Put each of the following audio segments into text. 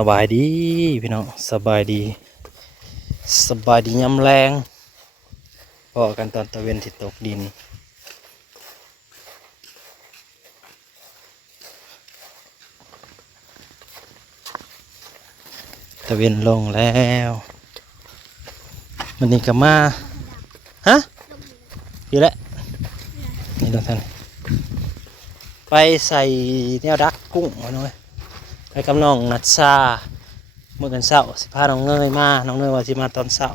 สบายดีพี่น้องสบายดีสบายดียามแรงพอกันตอนตะเวนที่ตกดินตะเวนลงแล้ววันนี้ก็มาฮะอยู่แล้วนี่ทุกท่านไปใส่แนวดักกุ้งมาหน่อยไปกับน้องนัชชาเมื่อกันเช้าสิพาน้องเนยมาน้องเนยว่าสิมาตอนเช้า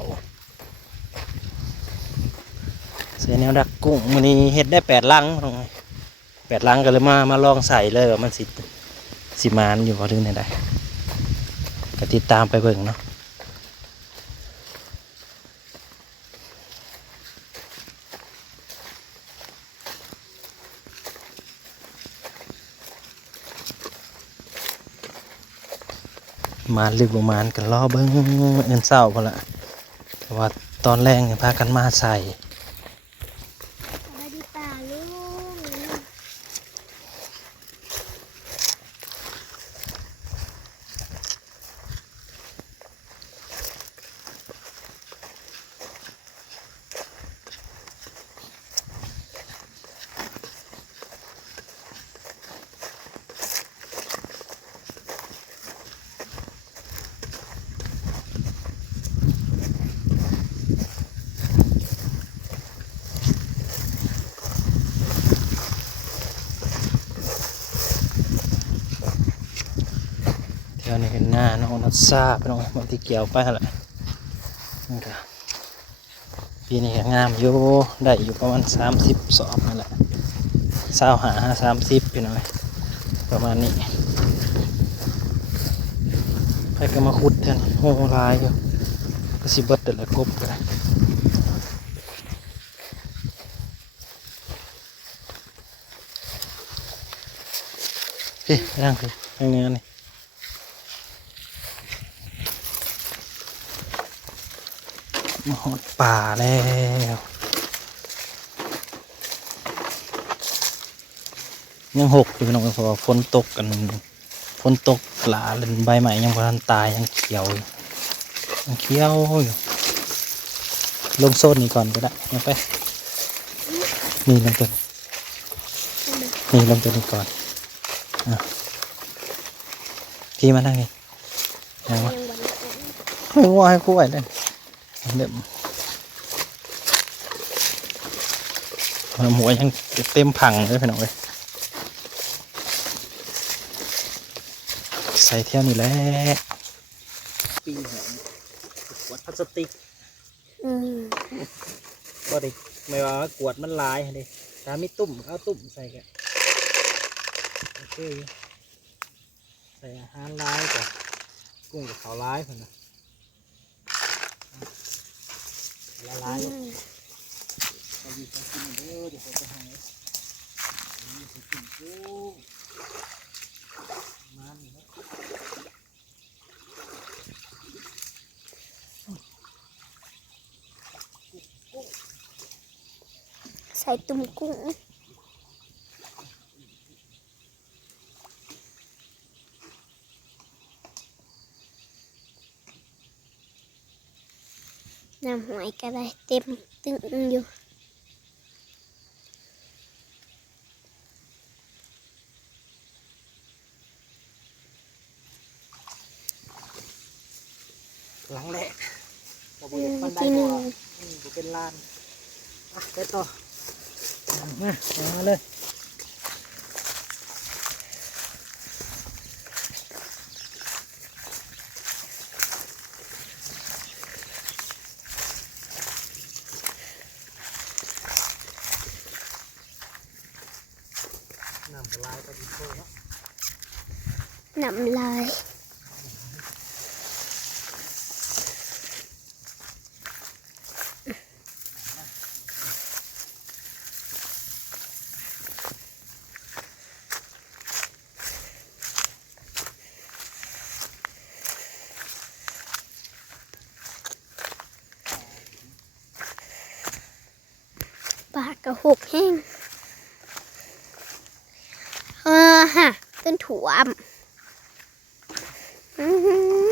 ใส่แนวดักกุ้งวันนี้เฮ็ดได้8 ลังน้อง8 ลังก็เลยมาลองใส่เลยว่ามันสิมานอยู่พอถึงได้ก็ติดตามไปเบิ่งเนาะมาลึกประมาณกันรอเบิ่งเงินเศร้าพอละแต่ว่าตอนแรกเนี่ยพากันมาใส่สวัสดีป่าลุงเดี๋ยวนี้เห็นหน้าน้องนัชชาไปน้องมันที่เกี่ยวไปแหละนี่ก็ปีนี้ก็งามอยู่ได้อยู่ประมาณ30 สอบนั่นแหละ25 30พี่น้องประมาณนี้ไปก็มาขุดแทนโหลายอยู่ก็สิเบิดแต่ละกบเลยพี่ไปนั่งพี่ทางนี้นี่มาหอดป่าแล้วยังหกอยู่พี่น้องเพราะว่าฝนตกกันฝนตกหลาเลยใบใหม่ยังพอทันตายยังเขียวอยู่ยังเขียวอยู่ลงโซนนี้ก่อนก็ได้ยังไปนี่ลงตัวนี่ลงตัวนี้ก่อนพี่มานั่งนี่ยังวะให้ว่าให้คู่ไว้เลยเดี๋ยวหัวยังเต็มพังเลยพี่น้องเว้ยใส่เที่ยวนี่แหละปีหอมขวดพลาสติกก็ได้ไม่ว่ากวดมันลายเลยถ้ามีตุ่มเอาตุ่มใส่กันโอเคใส่อาหารลายกับกุ้งกับเขาลายคนนะละลายเราอยู่กันกินเด้อเดี๋ยวเขาจะหายนี่จะกินกุ้งมันนะใส่ตุ่มกุ้งน้ำหอยก็ได้เต็มตึงอยู่หลังแหละเราบุกมันได้ตัวบุกเป็นลานไปต่อมาเลยน้ำลายก็ดีโซ่เนาะน้ำลายปากกระหกแห้งฮะต้นถั่ว อือหือ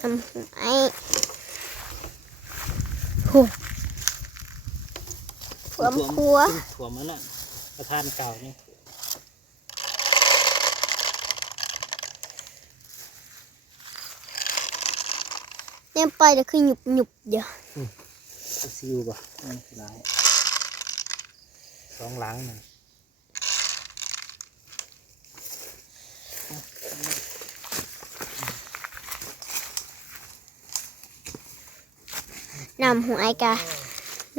ทำไอ้โหขวมครัว ขวมมันน่ะประธานเก่านี่ เนี่ยไปจะคือหยุบหยุบเดี๋ยว ซิวป่ะนี่หลายสองหลังน่ะ นำหัวไอ้กะ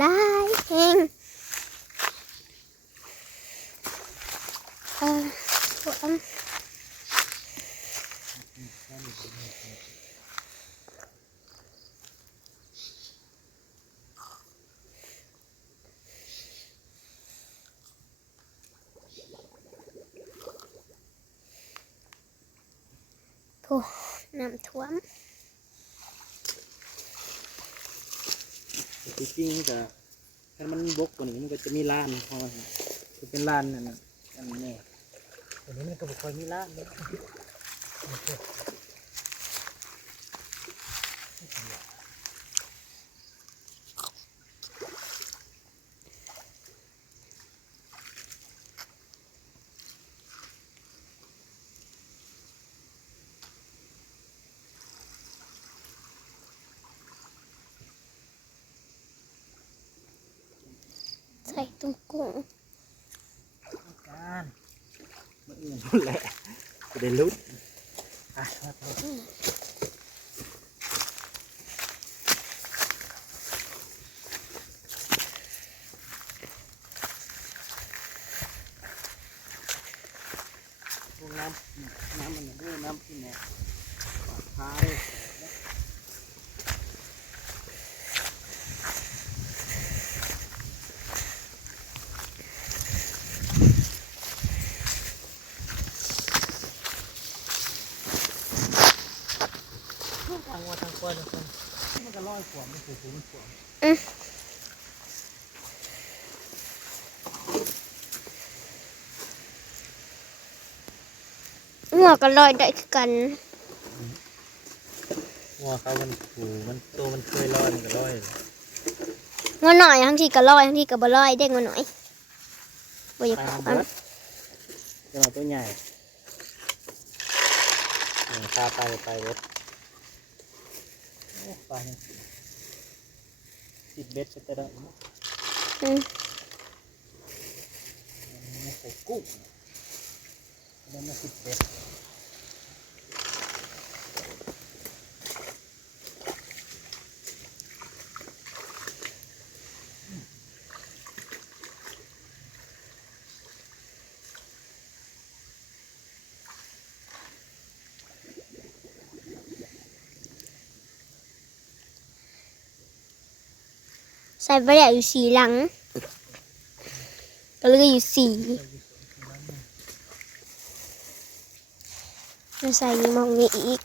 ลายแห้งขวมโอ้น้ำท่วม จริงๆแต่ถ้ามันบกกว่านี้มันก็จะมีล้านพอจะเป็นล้านนั่นน่ะอันนี้ตัวนี้มันก็บ่ค่อยมีล้านเลยใส่ตุ้งกุ้ง การมันอื่นนู่นแหละจะได้ลุ้นอ่ะมาต่อพวกน้ำมันด้วยน้ำที่เนี่ยปากท้ายทางวัวทางควายเลยคนมันก็ลอยขวมมันผูกมันขวม หัวก็ลอยได้คือกัน วัวเขามันผูมันตัวมันเคยลอยมันก็ลอย งัวหน่อยทั้งที่ก็ลอยทั้งที่ก็บ่ลอยเด็กงัวหน่อยบ่อยาก ไป ขอ ทำเบิดจะมาตัวใหญ่พาไปเบิดปลาเนี่ยติดเบ็ดไปแต่ละ อืม มันใส่กุ้งแล้วมันติดเบ็ดใส่ไปแล้วอยู่สีหลัง ก็เลยอยู่สีมาใส่อยู่หมองนี้อีก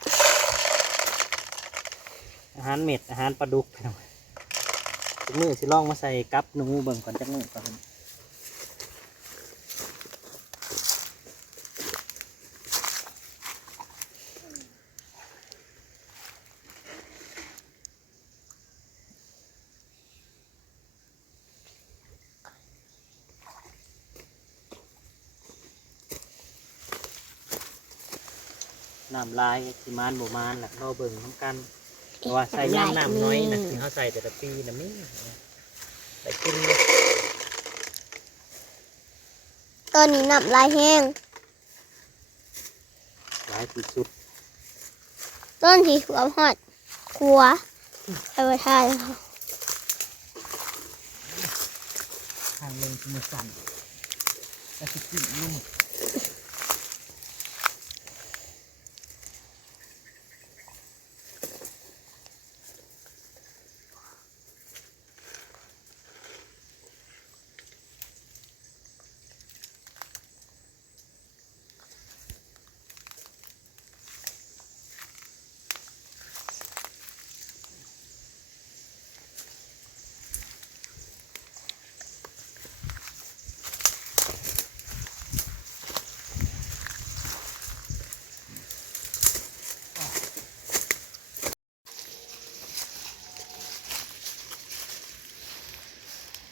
อาหารเม็ดอาหารปลาดุกไปหน่อยจักมือสิลองมาใส่กับหนูเบิ่งก่อนจักมือก่อนน้ำลายสิมานบ่มานแหละรอเบิ่งน้ำกันแต่ว่าใส่ย่างน้ำน้อยนะที่เขาใส่แต่ละปีนะมีใส่กินเลย ตอนนี้น้ำลายแห้ง หลายที่สุด ต้นที่หัวหอดครัวไปไว้ท่าแล้ว ทางลงมือสั่นแต่สิกินนุ่ม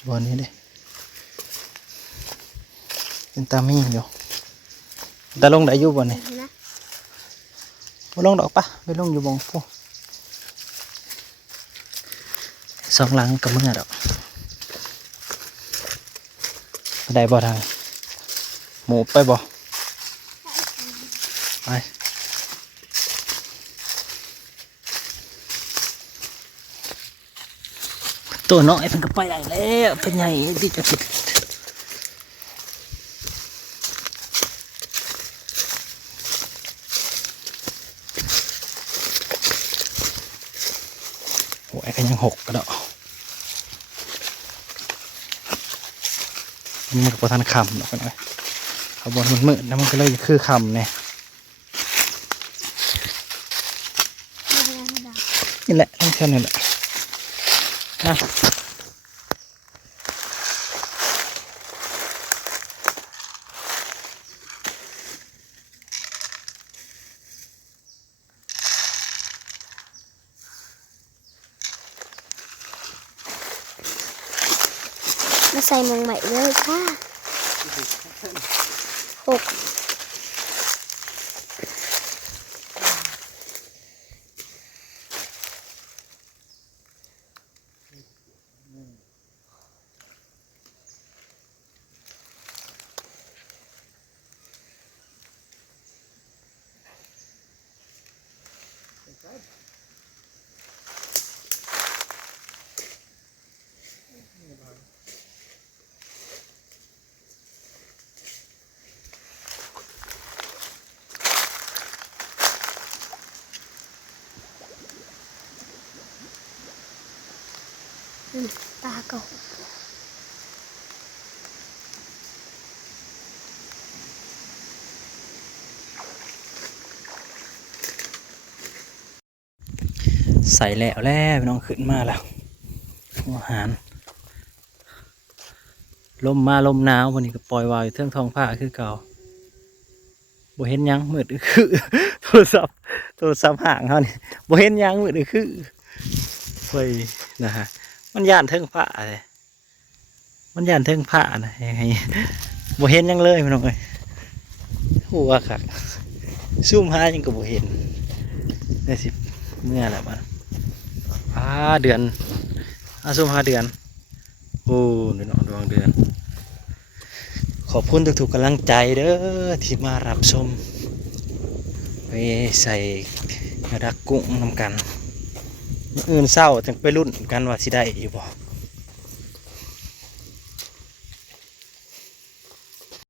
บนนี้เด้เป็นตามีอยู่ตาลงได้อยู่บนนี้ นะ บ่ลงดอกปะไปลงอยู่บงพูสองหลังกับมึงอะดอกได้บ่ทางหมูไปบ่ไปตัวน้อยเพิ่นก็ไปได้แล้วเป็นใหญ่ดิจะคิดโอ้ยก็ยังหกกระดอกมันก็บ่ทันคำดอกกันหน่อยเขาบอกมันมืดแล้วมันก็เลยคือคำเนี่ยนี่แหละต้องเท่านี้แหละนะมาใส่มงใหม่เลยค่ะหกตาเก่า ใส่แล้วพี่น้องขึ้นมาแล้วอาหารลมมาลมหนาววันนี้ก็ปล่อยวาวอยู่เทิงท้องผ้าคือเก่าบ่เห็นหยังมืดอึคือ โทรศัพท์ห่างเขานี่บ่เห็นหยังมืดอึคือเฮ้ยนะฮะมันย่านเทิงผ้าเลยมันย่านเทิงผ้านะให้บ่เห็นหยังเลยพี่น้องเอ้ยหัวคักซูมหายังก็บ่เห็นได้สิเมื่อแล้วมันเดือนซูมหาเดือนโอ้เดือนดวงเดือนขอบคุณทุกๆกำลังใจเด้อที่มารับชมไปใส่กระดักกุ้งนำกันมื้ออื่นเศร้าจึงไปรุ่นกันว่าสิได้อยู่บ่